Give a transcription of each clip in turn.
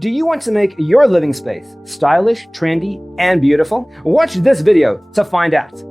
Do you want to make your living space stylish, trendy, and beautiful? Watch this video to find out.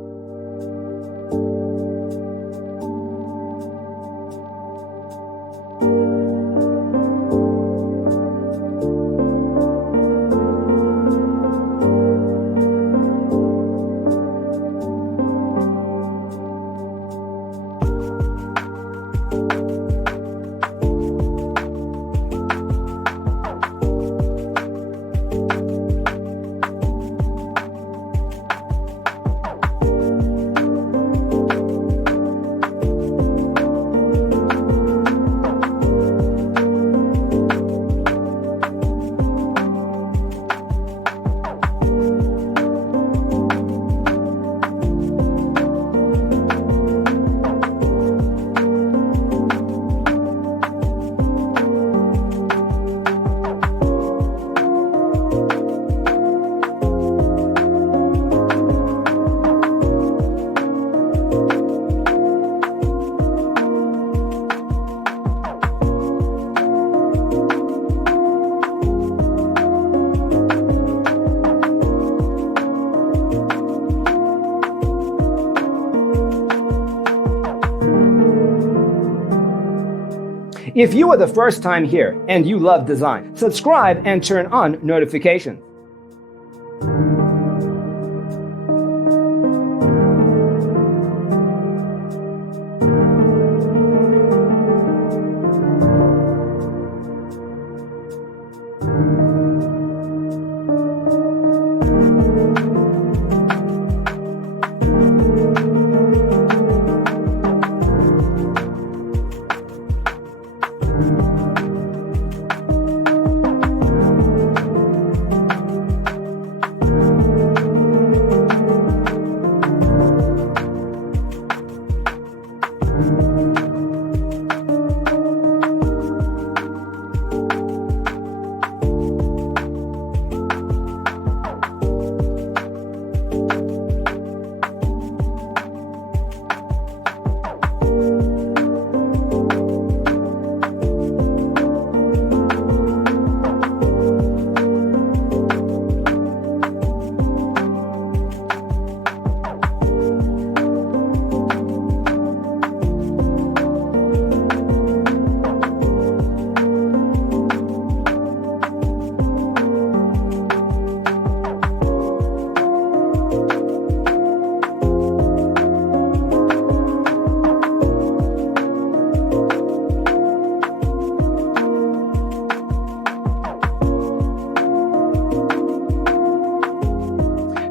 If you are the first time here and you love design, subscribe and turn on notifications.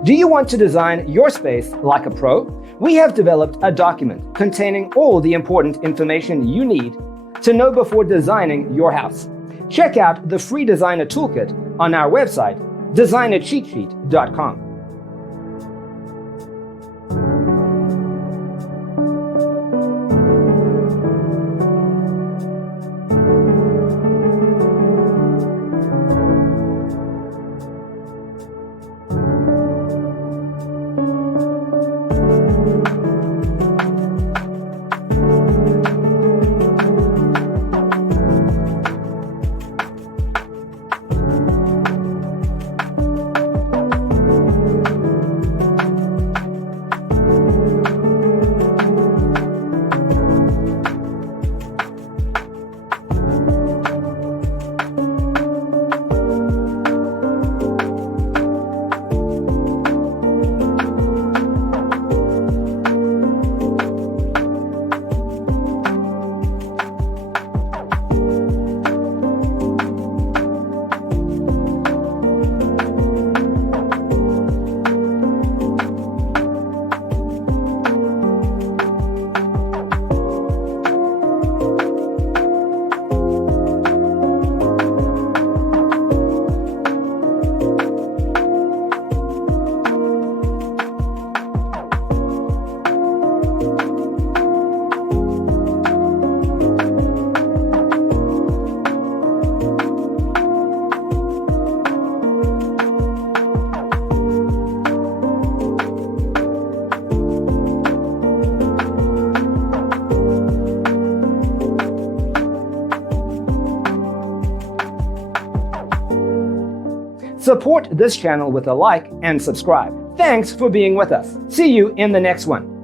Do you want to design your space like a pro? We have developed a document containing all the important information you need to know before designing your house. Check out the free designer toolkit on our website, designercheatsheet.com. Support this channel with a like and subscribe. Thanks for being with us. See you in the next one.